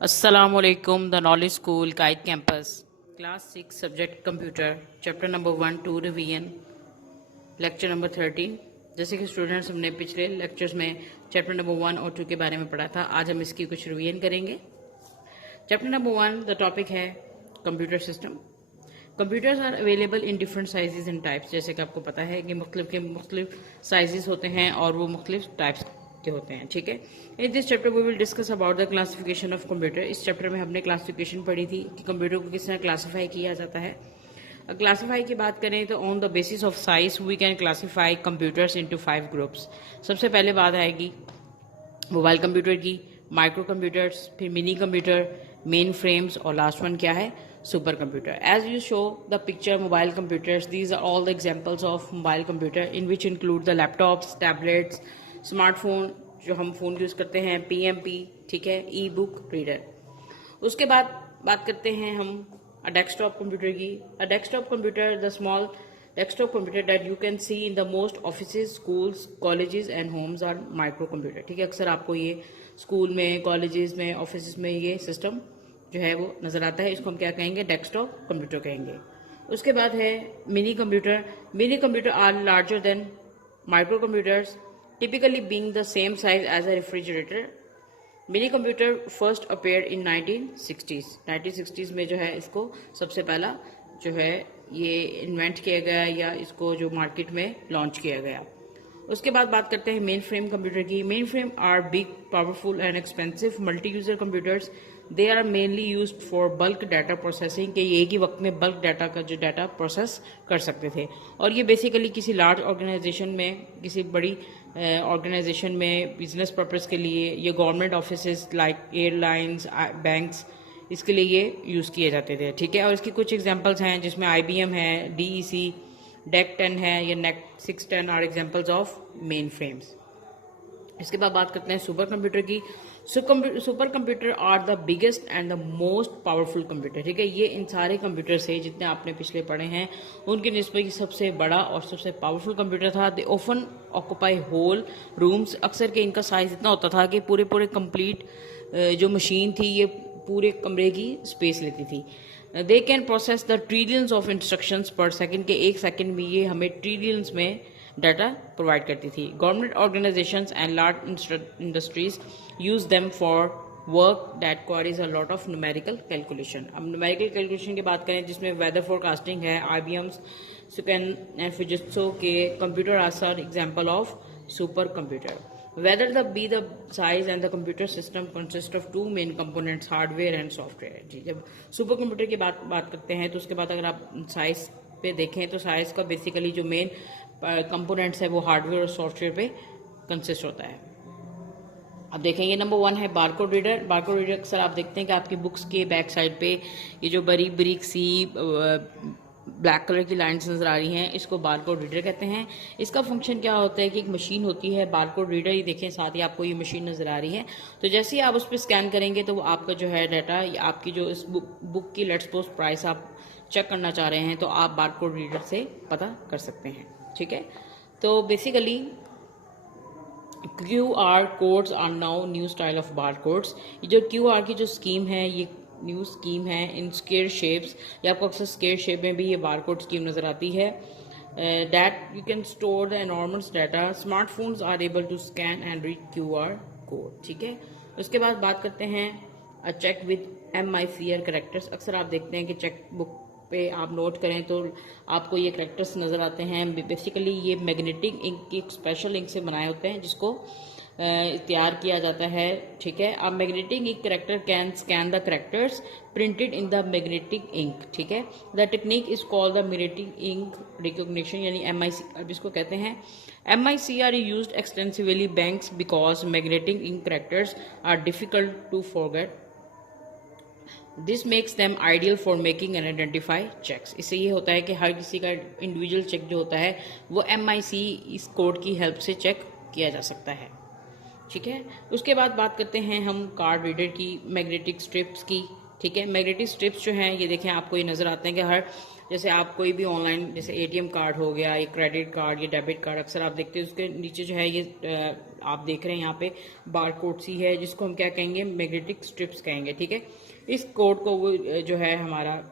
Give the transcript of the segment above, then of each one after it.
Assalamualaikum, the Knowledge School, Kite Campus, Class 6, Subject Computer, Chapter number 1, 2 Revision, Lecture number 13। जैसे कि students हमने पिछले lectures में chapter number 1 और 2 के बारे में पढ़ा था, आज हम इसकी कुछ रिवीजन करेंगे। चैप्टर नंबर 1, द टॉपिक है computer system. Computers are available in different sizes and types. जैसे कि आपको पता है कि मुख्तलिफ साइजेस होते हैं और वो मुख्तलिफ टाइप्स के होते हैं, ठीक है। In this chapter we will discuss about the classification of computer. इस चैप्टर में हमने क्लासिफिकेशन पढ़ी थी कि कंप्यूटर को किस तरह क्लासीफाई किया जाता है। क्लासीफाई की बात करें तो on the basis of size we can classify computers into 5 groups. सबसे पहले बात आएगी मोबाइल कंप्यूटर की, माइक्रो कंप्यूटर्स, फिर मिनी कंप्यूटर, मेन फ्रेम्स और लास्ट वन क्या है, super computer. As you show the picture mobile computers, these are all the examples of mobile computer in which include the laptops, tablets, smartphone जो हम phone use करते हैं, PMP, ठीक है, ई book reader. उसके बाद बात करते हैं हम डेस्कटॉप कंप्यूटर की। Desktop computer, the small desktop computer that you can see in the most offices, schools, colleges and homes are micro computer। ठीक है, अक्सर आपको ये स्कूल में, कॉलेजेस में, ऑफिस में ये सिस्टम जो है वो नजर आता है। इसको हम क्या कहेंगे, डेस्कटॉप कंप्यूटर कहेंगे। उसके बाद है mini computer. Mini computer are larger than micro computers, typically being the same size as a refrigerator. Mini computer first appear in 1960s। 1960s में जो है इसको सबसे पहला जो है ये इन्वेंट किया गया या इसको जो मार्केट में लॉन्च किया गया। उसके बाद बात करते हैं मेन फ्रेम कंप्यूटर की। Mainframe are big, powerful and expensive multi user computers. They are mainly use for bulk data processing, के एक ही वक्त में बल्क डाटा का जो डाटा प्रोसेस कर सकते थे। और ये बेसिकली किसी लार्ज ऑर्गेनाइजेशन में, किसी बड़ी ऑर्गेनाइजेशन में बिजनेस पर्पज के लिए, ये government office like airlines, banks, इसके लिए ये यूज़ किए जाते थे, ठीक है। और इसकी कुछ एग्जांपल्स हैं जिसमें IBM है, DEC, डेक 10 है, या NEC 610 are examples of mainframes. इसके बाद बात करते हैं सुपर कंप्यूटर की। Super computer are the biggest and the most powerful computer, ठीक है। ये इन सारे कंप्यूटर से जितने आपने पिछले पढ़े हैं उनकी निस्बत सबसे बड़ा और सबसे पावरफुल कंप्यूटर था। They often occupy whole rooms. अक्सर के इनका साइज इतना होता था कि पूरे पूरे कंप्लीट जो मशीन थी ये पूरे कमरे की स्पेस लेती थी। They can process the trillions of instructions पर सेकंड, के एक सेकंड में ये हमें ट्रिलियंस में डाटा प्रोवाइड करती थी। Government organisations and large industries use them for work that requires a lot of numerical calculation. अब न्यूमेरिकल कैलकुलेशन की बात करें जिसमें वेदर फोरकास्टिंग है, IBM, सुकेन एंड फिजिट्सो के computer are example of super computer. Whether the size and the computer system consist of two main components, hardware and software। जी, जब super computer की बात करते हैं तो उसके बाद अगर आप साइज पे देखें तो साइज का बेसिकली जो मेन कंपोनेंट्स है वो हार्डवेयर और सॉफ्टवेयर पे कंसिस्ट होता है। अब देखेंगे नंबर 1 है बारकोड रीडर। बारकोड रीडर अक्सर आप देखते हैं कि आपकी बुक्स के बैक साइड पे ये जो बारीक बारीक सी ब्लैक कलर की लाइंस नजर आ रही हैं, इसको बारकोड रीडर कहते हैं। इसका फंक्शन क्या होता है कि एक मशीन होती है बारकोड रीडर, ये देखें साथ ही आपको ये मशीन नजर आ रही है। तो जैसे ही आप उस पर स्कैन करेंगे तो वो आपका जो है डाटा, आपकी जो इस बुक की लेट्स सपोज प्राइस आप चेक करना चाह रहे हैं तो आप बारकोड रीडर से पता कर सकते हैं, ठीक है। तो basically QR codes are now new style of barcodes. ये जो QR की जो स्कीम है ये न्यू स्कीम है इन स्केयर शेप्स, या आपको अक्सर स्केयर शेप में भी ये बार कोड स्कीम नजर आती है। That you can store the enormous data. Smartphones are able to scan and read QR code, ठीक है। उसके बाद बात करते हैं a cheque with MICR characters. अक्सर आप देखते हैं कि चेक बुक पे आप नोट करें तो आपको ये करेक्टर्स नजर आते हैं। बेसिकली ये मैग्नेटिक इंक की स्पेशल इंक से बनाए होते हैं जिसको तैयार किया जाता है, ठीक है। अब magnetic ink character can scan the characters printed in the magnetic ink, ठीक है। The technique is called the magnetic ink recognition, यानी MICR जिसको कहते हैं। MICR is used extensively banks because magnetic ink characters are difficult to forget। This makes them ideal for making and identify cheques. इससे ये होता है कि हर किसी का इंडिविजुअल चेक जो होता है वो MIC इस कोड की हेल्प से चेक किया जा सकता है, ठीक है। उसके बाद बात करते हैं हम कार्ड रीडर की, मैग्नेटिक स्ट्रिप्स की, ठीक है। मैग्नेटिक स्ट्रिप्स जो हैं ये देखें, आपको ये नज़र आते हैं कि हर जैसे आप कोई भी ऑनलाइन जैसे एटीएम कार्ड हो गया, या क्रेडिट कार्ड या डेबिट कार्ड, अक्सर आप देखते हैं उसके नीचे जो है ये आप देख रहे हैं यहाँ पे बार कोड सी है, जिसको हम क्या कहेंगे, मैग्नेटिक स्ट्रिप्स कहेंगे। ठीक है, इस कोड को वो जो है हमारा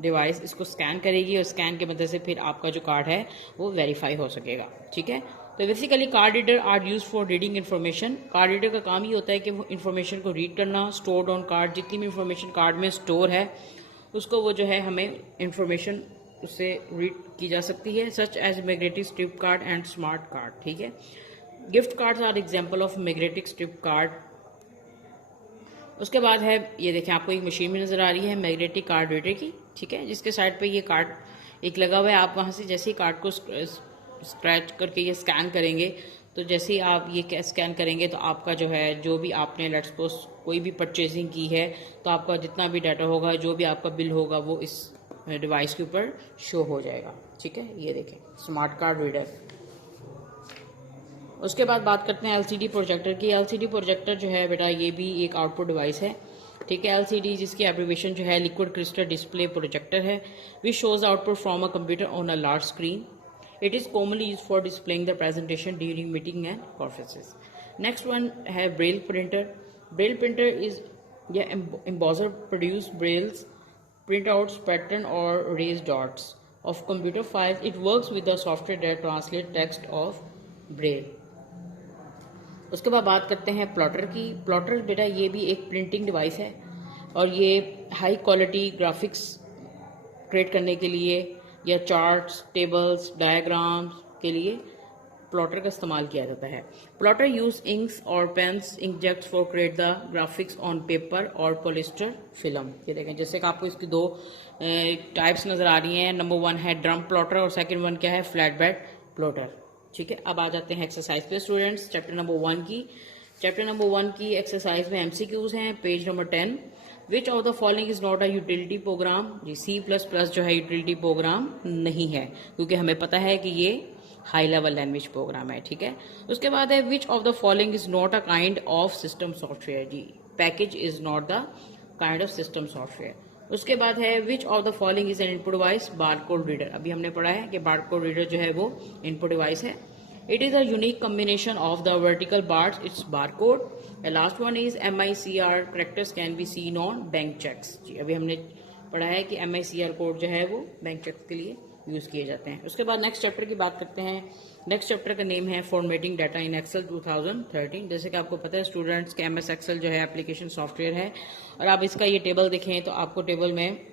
डिवाइस इसको स्कैन करेगी और स्कैन की मदद से फिर आपका जो कार्ड है वो वेरीफाई हो सकेगा। ठीक है, तो basically card reader are use for reading information. Card reader का काम ही होता है कि वो इन्फॉर्मेशन को रीड करना, स्टोर्ड ऑन कार्ड, जितनी भी इन्फॉर्मेशन कार्ड में स्टोर है उसको वो जो है हमें इन्फॉर्मेशन उससे रीड की जा सकती है, such as magnetic strip card and smart card. ठीक है, gift cards are example of magnetic strip card. उसके बाद है ये देखें, आपको एक मशीन में नजर आ रही है मैग्नेटिक कार्ड रीडर की। ठीक है, जिसके साइड पे ये कार्ड एक लगा हुआ है। आप वहां से जैसे ही कार्ड को स्क्रैच करके ये स्कैन करेंगे, तो जैसे ही आप ये स्कैन करेंगे तो आपका जो है, जो भी आपने लेट्स सपोज कोई भी परचेजिंग की है, तो आपका जितना भी डाटा होगा, जो भी आपका बिल होगा, वो इस डिवाइस के ऊपर शो हो जाएगा। ठीक है, ये देखें स्मार्ट कार्ड रीडर। उसके बाद बात करते हैं एलसीडी प्रोजेक्टर की। एलसीडी प्रोजेक्टर जो है बेटा ये भी एक आउटपुट डिवाइस है। ठीक है, एलसीडी जिसकी एब्रिविएशन जो है लिक्विड क्रिस्टल डिस्प्ले प्रोजेक्टर है, which shows output from a computer on a large screen. It is commonly used for displaying the presentation during meeting and conferences. Next one है braille printer. Braille printer is embosser produce brailles, printouts, pattern or raised dots of computer files. It works with the software that translate text of braille. उसके बाद बात करते हैं plotter की। Plotter बेटा ये भी एक प्रिंटिंग डिवाइस है और ये हाई क्वालिटी ग्राफिक्स क्रिएट करने के लिए या चार्ट्स, टेबल्स, डायग्राम्स के लिए प्लॉटर का इस्तेमाल किया जाता है। प्लॉटर यूज इंक्स और pens, inkjet for create the graphics on paper और पॉलिस्टर फिल्म। ये देखें, जैसे कि आपको इसकी दो टाइप्स नजर आ रही हैं। नंबर 1 है ड्रम प्लॉटर और सेकंड वन क्या है, फ्लैट बेड प्लॉटर। ठीक है, अब आ जाते हैं एक्सरसाइज पे स्टूडेंट्स, चैप्टर नंबर 1 की। चैप्टर नंबर 1 की एक्सरसाइज में एमसीक्यूज हैं, page number 10। Which of the following is not a utility program. जी C++ जो है यूटिलिटी प्रोग्राम नहीं है, क्योंकि हमें पता है कि ये हाई लेवल लैंग्वेज प्रोग्राम है। ठीक है, उसके बाद है which of the following is not a kind of system software. जी package is not the kind of system software. उसके बाद है which of the following is an input device. Barcode reader, अभी हमने पढ़ा है कि बारकोड रीडर जो है वो इनपुट डिवाइस है। It is a unique combination of the vertical bars, its barcode. The last one is MICR characters can be seen on bank checks. जी अभी हमने पढ़ा है कि MICR कोड जो है वो बैंक चेक्स के लिए यूज किए जाते हैं। उसके बाद नेक्स्ट चैप्टर की बात करते हैं। नेक्स्ट चैप्टर का नेम है फॉर्मेटिंग डाटा इन एक्सेल 2013। जैसे कि आपको पता है स्टूडेंट्स के MS एक्सेल जो है एप्लीकेशन सॉफ्टवेयर है, और आप इसका ये टेबल देखें तो आपको टेबल में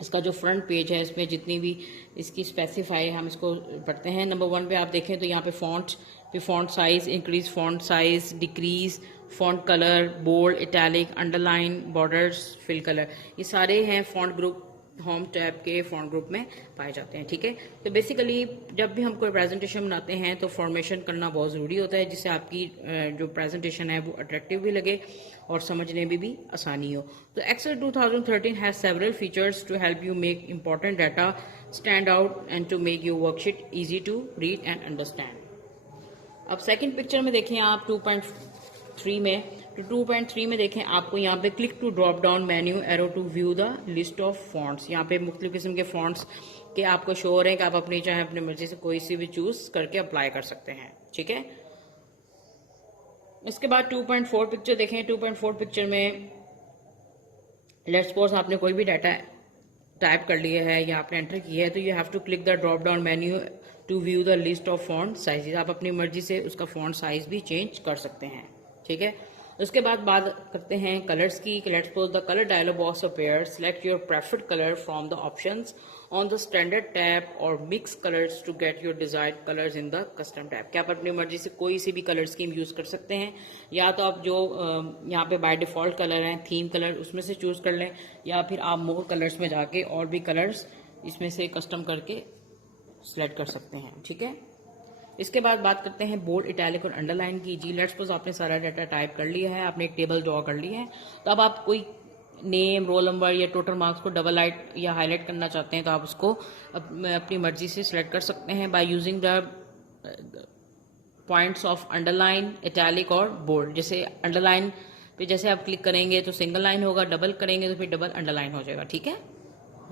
इसका जो फ्रंट पेज है इसमें जितनी भी इसकी स्पेसिफाई हम इसको पढ़ते हैं। नंबर 1 पे आप देखें तो यहाँ पे font size, increase font size, decrease font colour, bold, italic, underline, borders, fill colour, ये सारे हैं फॉन्ट ग्रुप होम टैब के फॉन्ट ग्रुप में पाए जाते हैं। ठीक है, तो बेसिकली जब भी हम कोई प्रेजेंटेशन बनाते हैं तो फॉर्मेशन करना बहुत ज़रूरी होता है, जिससे आपकी जो प्रेजेंटेशन है वो अट्रैक्टिव भी लगे और समझने में भी आसानी हो। तो Excel 2013 has several features to help you make important data stand out and to make your worksheet easy to read and understand. अब सेकेंड पिक्चर में देखें आप 2.3 में, तो 2.3 में देखें आपको यहाँ पे click to drop down menu arrow to view the list of fonts. यहाँ पे मुख्तलिफ किस्म के फॉन्ट्स के आपको शो हो रहे हैं कि आप अपनी चाहे अपनी मर्जी से कोई सी भी चूज करके अप्लाई कर सकते हैं। ठीक है, इसके बाद 2.4 पिक्चर देखें। 2.4 पिक्चर में लेट्स सपोज आपने कोई भी डाटा टाइप कर लिया है या आपने एंटर किया है, तो you have to click the drop down menu to view the list of font sizes. आप अपनी मर्जी से उसका फॉन्ट साइज भी चेंज कर सकते हैं। ठीक है, उसके बाद बात करते हैं कलर्स की। Let's suppose the colour dialog box appear, select your preferred colour from the options on the standard tab और mix colours to get your desired colours in the custom tab. क्या आप अपनी मर्जी से कोई सी भी कलर स्कीम यूज कर सकते हैं, या तो आप जो यहाँ पे बाय डिफॉल्ट कलर हैं थीम कलर उसमें से चूज कर लें, या फिर आप मोर कलर्स में जाके और भी कलर्स इसमें से कस्टम करके सिलेक्ट कर सकते हैं। ठीक है, इसके बाद बात करते हैं बोल्ड, इटैलिक और अंडरलाइन की। जी लेट्स सपोज आपने सारा डाटा टाइप कर लिया है, आपने एक टेबल ड्रॉ कर ली है, तो अब आप कोई नेम, रोल नंबर या टोटल मार्क्स को डबल लाइट या हाईलाइट करना चाहते हैं, तो आप उसको अपनी मर्जी से सिलेक्ट कर सकते हैं by using the points of underline, italic और बोल्ड। जैसे अंडरलाइन फिर जैसे आप क्लिक करेंगे तो सिंगल लाइन होगा, डबल करेंगे तो फिर डबल अंडरलाइन हो जाएगा। ठीक है,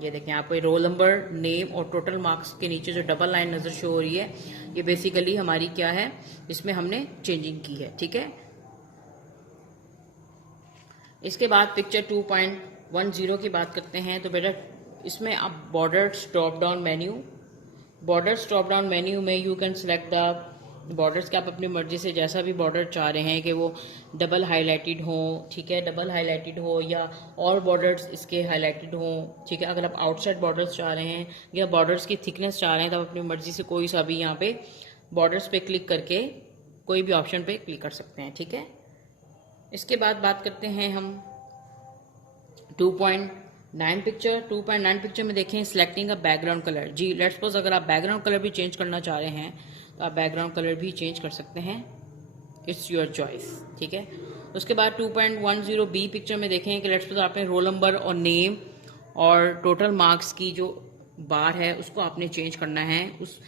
ये देखें आपको रोल नंबर, नेम और टोटल मार्क्स के नीचे जो डबल लाइन नजर शो हो रही है, ये बेसिकली हमारी क्या है, इसमें हमने चेंजिंग की है। ठीक है, इसके बाद पिक्चर 2.10 की बात करते हैं। तो बेटा इसमें आप बॉर्डर्स ड्रॉप डाउन मेन्यू में you can select the borders के आप अपनी मर्जी से जैसा भी बॉर्डर चाह रहे हैं कि वो डबल हाईलाइटेड हो, ठीक है, डबल हाईलाइटेड हो या और बॉर्डर्स इसके हाईलाइटेड हो। ठीक है, अगर आप आउटसाइड बॉर्डर्स चाह रहे हैं या बॉर्डर्स की थिकनेस चाह रहे हैं तो आप अपनी मर्जी से कोई सा भी यहाँ पे बॉर्डर्स पे क्लिक करके कोई भी ऑप्शन पे क्लिक कर सकते हैं। ठीक है, इसके बाद बात करते हैं हम 2.9 पिक्चर में देखें सिलेक्टिंग अ बैकग्राउंड कलर। जी लेट्स सपोज अगर आप बैकग्राउंड कलर भी चेंज करना चाह रहे हैं तो आप बैकग्राउंड कलर भी चेंज कर सकते हैं, इट्स योर चॉइस। ठीक है, उसके बाद 2.10 बी पिक्चर में देखें कि लेट्स सपोज आपने रोल नंबर और नेम और टोटल मार्क्स की जो बार है उसको आपने चेंज करना है। उस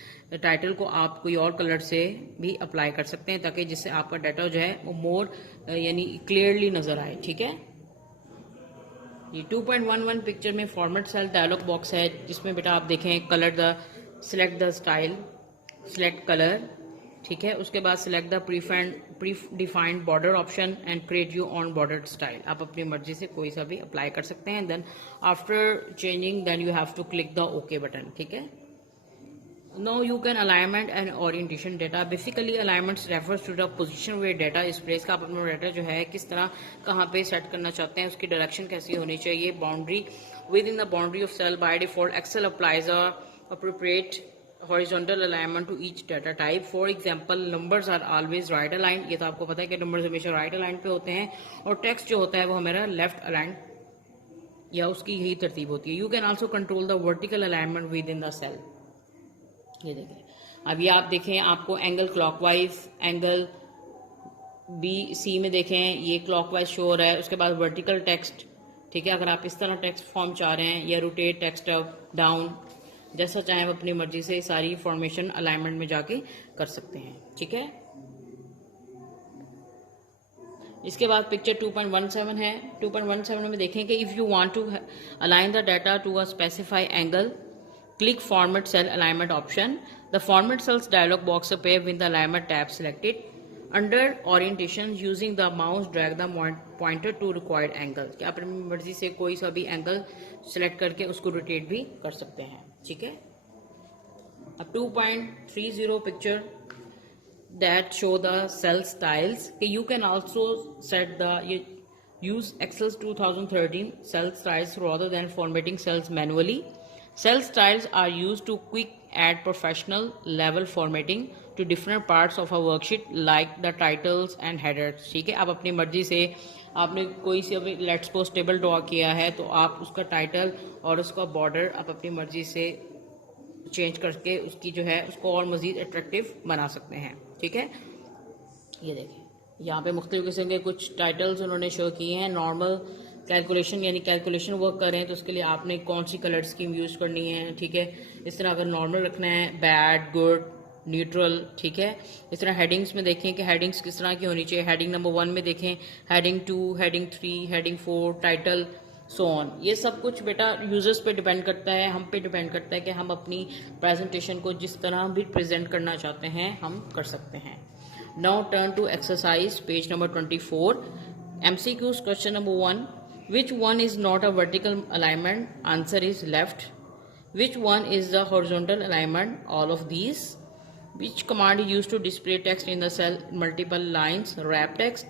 टाइटल को आप कोई और कलर से भी अप्लाई कर सकते हैं ताकि जिससे आपका डाटा जो है वो मोर यानी क्लियरली नजर आए। ठीक है, ये 2.11 पिक्चर में फॉर्मेट सेल डायलॉग बॉक्स है जिसमें बेटा आप देखें colour the select the style, select colour. ठीक है, उसके बाद select the pre defined border option and create you on border style. आप अपनी मर्जी से कोई सा भी अप्लाई कर सकते हैं। Then after changing then you have to click the okay button. ठीक है, now you can alignment and orientation data। basically alignments refers to the position where data is placed। का आप अपना डाटा जो है किस तरह कहाँ पे सेट करना चाहते हैं, उसकी डायरेक्शन कैसी होनी चाहिए। Boundary within the boundary of cell by default Excel applies a appropriate horizontal alignment to each data type। for example numbers are always right aligned। ये तो आपको पता है कि numbers हमेशा right aligned पे होते हैं और text जो होता है वो हमारा left aligned या उसकी यही तरतीब होती है। you can also control the vertical alignment within the cell। ये देखिए अभी आप देखें आपको angle clockwise, angle B C में देखें ये क्लॉकवाइज शो हो रहा है। उसके बाद वर्टिकल टेक्स्ट। ठीक है, अगर आप इस तरह टेक्स्ट फॉर्म चाह रहे हैं या रोटेट टेक्स्ट अप डाउन जैसा चाहें आप अपनी मर्जी से सारी फॉर्मेशन अलाइनमेंट में जाके कर सकते हैं। ठीक है, इसके बाद पिक्चर 2.17 है। 2.17 में देखें कि if you want to align the data to a specify angle click format cell alignment option। the format cells dialog box appear with the alignment tab selected। under orientation using the mouse drag the pointer to required angle। क्या आप अपनी मर्जी से कोई सा भी angle select करके उसको रोटेट भी कर सकते हैं। ठीक है, अब 2.30 picture that show the cell styles। you can also set the use Excel's 2013 cell styles rather than formatting cells manually। Cell styles are used to quick add professional level formatting to different parts of a worksheet like the titles and headers। ठीक है, आप अपनी मर्जी से आपने कोई सी अभी let's suppose table draw किया है तो आप उसका टाइटल और उसका बॉर्डर आप अपनी मर्जी से चेंज करके उसकी जो है उसको और मजीद अट्रैक्टिव बना सकते हैं। ठीक है, ये देखें यहाँ पे मुख्तलिफ किस्म के कुछ टाइटल्स उन्होंने शो किए हैं। नॉर्मल कैलकुलेशन यानी कैलकुलेशन वर्क कर रहे हैं तो उसके लिए आपने कौन सी कलर स्कीम यूज करनी है। ठीक है, इस तरह अगर नॉर्मल रखना है बैड, गुड, न्यूट्रल। ठीक है, इस तरह हेडिंग्स में देखें कि हेडिंग्स किस तरह की होनी चाहिए। हेडिंग नंबर 1 में देखें, heading 2, heading 3, heading 4, title, so on. ये सब कुछ बेटा यूजर्स पे डिपेंड करता है, हम पे डिपेंड करता है कि हम अपनी प्रेजेंटेशन को जिस तरह भी प्रेजेंट करना चाहते हैं हम कर सकते हैं। Now turn to exercise page number 24। MCQs question number 1। Which one is not a vertical alignment? Answer is left। Which one is the horizontal alignment? All of these। Which command is used to display text in the cell multiple lines? Wrap text।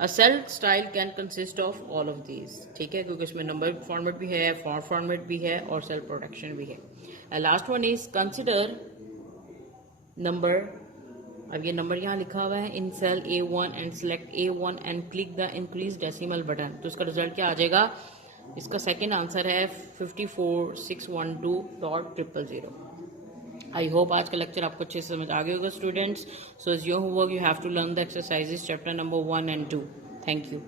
A cell style can consist of all of these। ठीक है, क्योंकि इसमें number format भी है, font format भी है और cell protection भी है। And last one is consider number। अब ये नंबर यहाँ लिखा हुआ है in cell A1 and select A1 and click the increase decimal button. तो इसका रिजल्ट क्या आ जाएगा? इसका सेकंड आंसर है 54,612.000। आई होप आज का लेक्चर आपको अच्छे से समझ आ गया होगा students. So is your homework, you have to learn the exercises chapter number 1 and 2। Thank you.